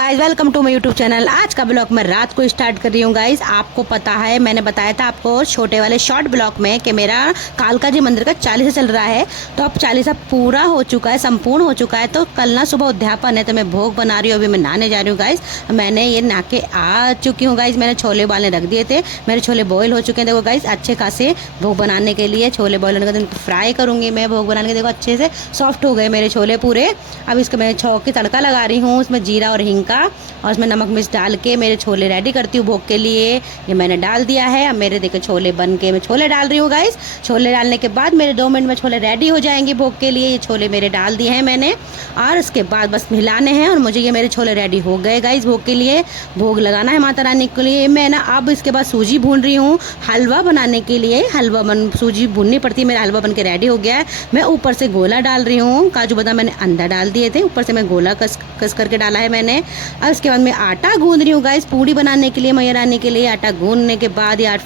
Guys welcome to my YouTube channel. आज का blog मैं रात को स्टार्ट कर रही हूँ। गाइस आपको पता है मैंने बताया था आपको छोटे वाले शॉर्ट ब्लॉग में कि मेरा कालका जी मंदिर का 40 चल रहा है, तो अब 40 पूरा हो चुका है, संपूर्ण हो चुका है। तो कल ना सुबह उद्यापन है तो मैं भोग बना रही हूँ। अभी मैं नहाने जा रही हूँ गाइस। मैंने ये नहा के आ चुकी हूँ गाइस। मैंने छोले उबालने रख दिए थे, मेरे छोले बॉयल हो चुके हैं। देखो गाइस अच्छे खासे भोग बनाने के लिए छोले बॉयल होने के बाद उनको फ्राई करूँगी मैं भोग बनाने के। देखो अच्छे से सॉफ्ट हो गए मेरे छोले पूरे। अब इसको मैं छौंक की तड़का लगा रही हूँ, उसमें जीरा और हिंग का, और उसमें नमक मिर्च डाल के मेरे छोले रेडी करती हूँ भोग के लिए। ये मैंने डाल दिया है। अब मेरे देखो छोले बन के, मैं छोले डाल रही हूँ गाइस। छोले डालने के बाद मेरे 2 मिनट में छोले रेडी हो जाएंगे भोग के लिए। ये छोले मेरे डाल दिए हैं मैंने, और उसके बाद बस मिलाने हैं। और मुझे ये मेरे छोले रेडी हो गए गाइस भोग के लिए। भोग लगाना है माता रानी के लिए। मैं ना अब इसके बाद सूजी भून रही हूँ हलवा बनाने के लिए। सूजी भूननी पड़ती है। मेरा हलवा बन के रेडी हो गया है। मैं ऊपर से गोला डाल रही हूँ, काजू बादाम मैंने अंदर डाल दिए थे, ऊपर से मैं गोला कस करके डाला है मैंने। अब उसके बाद मैं आटा गूंद रही हूँ गाइस पूड़ी बनाने के लिए, मैया रानी के लिए। आटा गूंदने के बाद यार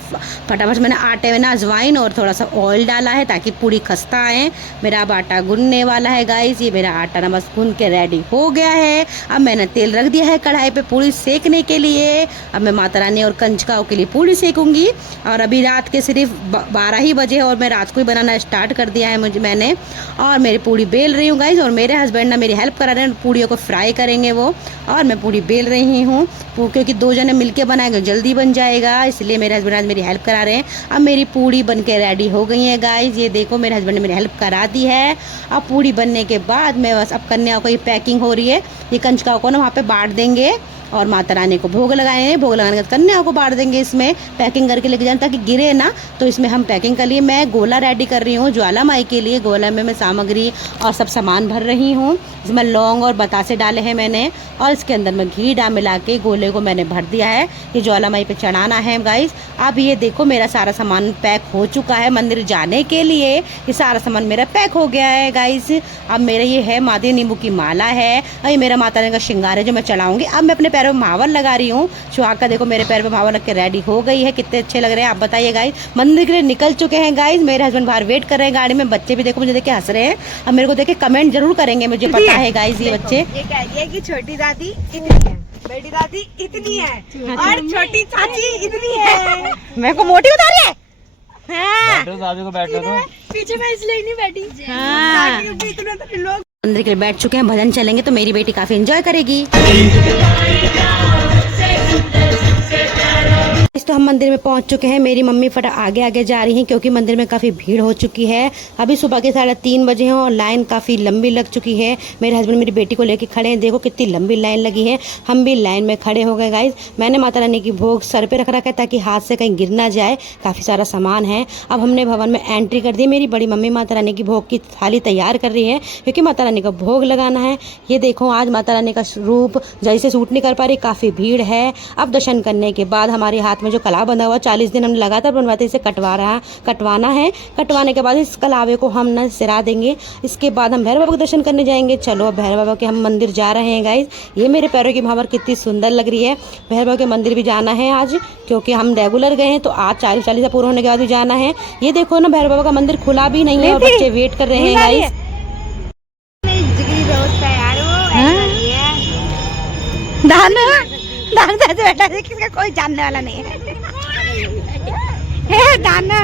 फटाफट मैंने आटे में ना अजवाइन और थोड़ा सा ऑयल डाला है ताकि पूड़ी खस्ता आए। मेरा अब आटा गूंदने वाला है गाइस। ये मेरा आटा ना बस गूंद के रेडी हो गया है। अब मैंने तेल रख दिया है कढ़ाई पे पूड़ी सेकने के लिए। अब मैं माता रानी और कंजकाओं के लिए पूड़ी सेकूंगी। और अभी रात के सिर्फ 12 ही बजे और मैं रात को ही बनाना स्टार्ट कर दिया है मैंने। और मेरी पूड़ी बेल रही हूँ गाइस, और मेरे हस्बैंड ना मेरी हेल्प करा रहे हैं, पूड़ियों को फ्राई करेंगे वो, और मैं पूड़ी बेल रही हूँ क्योंकि 2 जने मिलके बनाएंगे जल्दी बन जाएगा, इसलिए मेरे हस्बैंड आज मेरी हेल्प करा रहे हैं। अब मेरी पूड़ी बन के रेडी हो गई है गाइस। ये देखो मेरे हस्बैंड ने मेरी हेल्प करा दी है। अब पूड़ी बनने के बाद मैं बस, अब कन्याओं को ये पैकिंग हो रही है, ये कंजकाओं को ना वहाँ पे बांट देंगे और माता रानी को भोग लगाएंगे। भोग लगाने के बाद कन्याओं को बांट देंगे, इसमें पैकिंग करके लेके जाना ताकि गिरे ना। तो इसमें हम पैकिंग कर लिए। मैं गोला रेडी कर रही हूँ ज्वाला माई के लिए। गोला में मैं सामग्री और सब सामान भर रही हूँ। इसमें लौंग और बतासे डाले हैं मैंने, और इसके अंदर मैं घी मिला के गोले को मैंने भर दिया है। ये ज्वाला माई पे चढ़ाना है गाइस। अब ये देखो मेरा सारा सामान पैक हो चुका है मंदिर जाने के लिए। ये सारा सामान मेरा पैक हो गया है गाइस। अब मेरा ये है मादी नींबू की माला है, और ये मेरा माता रानी का श्रृंगार है जो मैं चढ़ाऊंगी। अब मैं अपने पैरों में महावर लगा रही हूँ। सुहाग का देखो मेरे पैर पे महावर लग के रेडी हो गई है। कितने अच्छे लग रहे हैं आप बताइए गाइस। मंदिर के लिए निकल चुके हैं गाइस। मेरे हस्बैंड बाहर वेट कर रहे हैं गाड़ी में। बच्चे भी देखो मुझे देख के हंस रहे हैं। अब मेरे को देख के कमेंट जरूर करेंगे, मुझे पता है गाइस। ये बच्चे ये कह रही है कि छोटी दादी इतनी है, बड़ी दादी इतनी है, और छोटी चाची इतनी है। मेरे को मोटी बता रही है। दादी को बैठने दो। पीछे मैं इसलिए नहीं बैठी। हाँ। इतना तो लोग मंदिर के लिए बैठ चुके हैं, भजन चलेंगे तो मेरी बेटी काफी एंजॉय करेगी। तो हम मंदिर में पहुंच चुके हैं। मेरी मम्मी फटा आगे आगे जा रही हैं क्योंकि मंदिर में काफ़ी भीड़ हो चुकी है। अभी सुबह के 3:30 बजे हैं और लाइन काफ़ी लंबी लग चुकी है। मेरे हस्बैंड मेरी बेटी को लेके खड़े हैं। देखो कितनी लंबी लाइन लगी है। हम भी लाइन में खड़े हो गए गाइस। मैंने माता रानी की भोग सर पे रख रखा है ताकि हाथ से कहीं गिर ना जाए। काफ़ी सारा सामान है। अब हमने भवन में एंट्री कर दी। मेरी बड़ी मम्मी माता रानी की भोग की थाली तैयार कर रही है क्योंकि माता रानी का भोग लगाना है। ये देखो आज माता रानी का रूप जैसे सूट नहीं कर पा रही, काफ़ी भीड़ है। अब दर्शन करने के बाद हमारे हाथ में जो कला बंधा हुआ 40 दिन हमने लगातार बनवाते, इसे कटवाना है। कटवाने के बाद इस कलावे को हम न सिरा देंगे। इसके बाद हम भैरव बाबा के दर्शन करने जाएंगे। चलो अब भैरव बाबा के हम मंदिर जा रहे हैं गाइस। ये मेरे पैरों की महावर कितनी सुंदर लग रही है। भैरव बाबा के मंदिर भी जाना है आज क्योंकि हम रेगुलर गए हैं, तो आज 40 पूरा होने के बाद भी जाना है। ये देखो ना भैरव बाबा का मंदिर खुला भी नहीं है और बच्चे वेट कर रहे हैं गाइस। जिगरी दोस्त है यार वो, दान बैठा है, किसका कोई जानने वाला नहीं है। दाना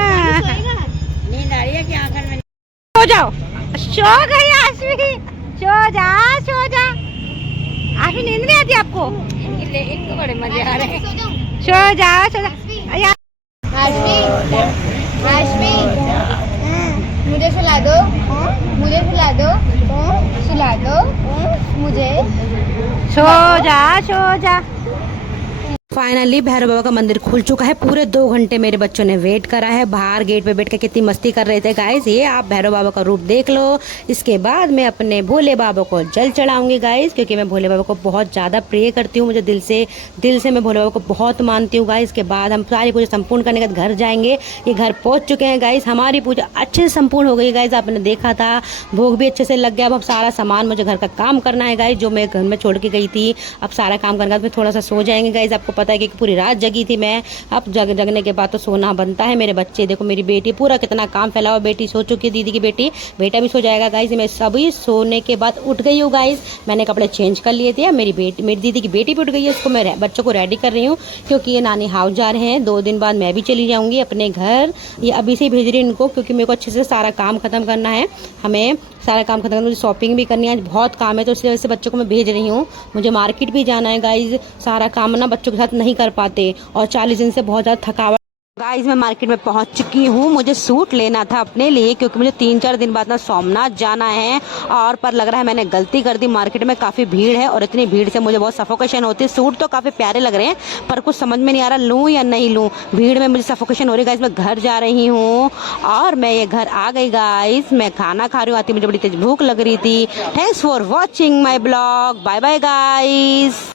नींद आ रही है कि आंखन में सो जाओ। सो गई आशवी, सो जा आशवी। नींद नहीं आती आपको? इनको बड़े मजे आ रहे हैं। सो जा मुझे सुला दो, सुला दो मुझे। सो जा। फाइनली भैरव बाबा का मंदिर खुल चुका है। पूरे 2 घंटे मेरे बच्चों ने वेट करा है। बाहर गेट पे बैठ के कितनी मस्ती कर रहे थे गाइस। ये आप भैरव बाबा का रूप देख लो। इसके बाद मैं अपने भोले बाबा को जल चढ़ाऊंगी गाइस क्योंकि मैं भोले बाबा को बहुत ज़्यादा प्रे करती हूँ। मुझे दिल से मैं भोले बाबा को बहुत मानती हूँ गाइस। इसके बाद हम सारी पूजा संपूर्ण करने के बाद घर जाएंगे। ये घर पहुँच चुके हैं गाइस। हमारी पूजा अच्छे से संपूर्ण हो गई गाइस। आपने देखा था भोग भी अच्छे से लग गया। अब सारा सामान मुझे घर का काम करना है गाइस जो मैं घर में छोड़ के गई थी। अब सारा काम करने के बाद थोड़ा सा सो जाएंगे गाइस। आपको पता है कि पूरी रात जगी थी मैं। अब जगने के बाद तो सोना बनता है। मेरे बच्चे देखो, मेरी बेटी पूरा कितना काम फैला हुआ, बेटी सो चुकी है, दीदी की बेटी, बेटा भी सो जाएगा गाइज। मैं सभी सोने के बाद उठ गई हूँ गाइज। मैंने कपड़े चेंज कर लिए थे। मेरी दीदी की बेटी भी उठ गई है, उसको मैं बच्चों को रेडी कर रही हूँ क्योंकि ये नानी हाउस जा रहे हैं। 2 दिन बाद मैं भी चली जाऊँगी अपने घर। ये अभी से ही भेज रही हूँ इनको क्योंकि मेरे को अच्छे से सारा काम खत्म करना है। हमें सारा काम खत्म करना, मुझे शॉपिंग भी करनी है, आज बहुत काम है, तो इसी वजह से बच्चों को मैं भेज रही हूँ। मुझे मार्केट भी जाना है गाइज। सारा काम ना बच्चों के साथ नहीं कर पाते और 40 दिन से बहुत ज़्यादा थकावट। गाइज मैं मार्केट में पहुंच चुकी हूँ। मुझे सूट लेना था अपने लिए क्योंकि मुझे 3-4 दिन बाद ना सोमनाथ जाना है। और पर लग रहा है मैंने गलती कर दी, मार्केट में काफ़ी भीड़ है और इतनी भीड़ से मुझे बहुत सफोकेशन होती है। सूट तो काफ़ी प्यारे लग रहे हैं पर कुछ समझ में नहीं आ रहा लूँ या नहीं लूँ, भीड़ में मुझे सफोकेशन हो रही है। गाइज मैं घर जा रही हूँ और मैं ये घर आ गई गाइज। मैं खाना खा रही हूँ, आती मुझे बड़ी तेज भूख लग रही थी। Thanks for watching my blog. Bye bye guys.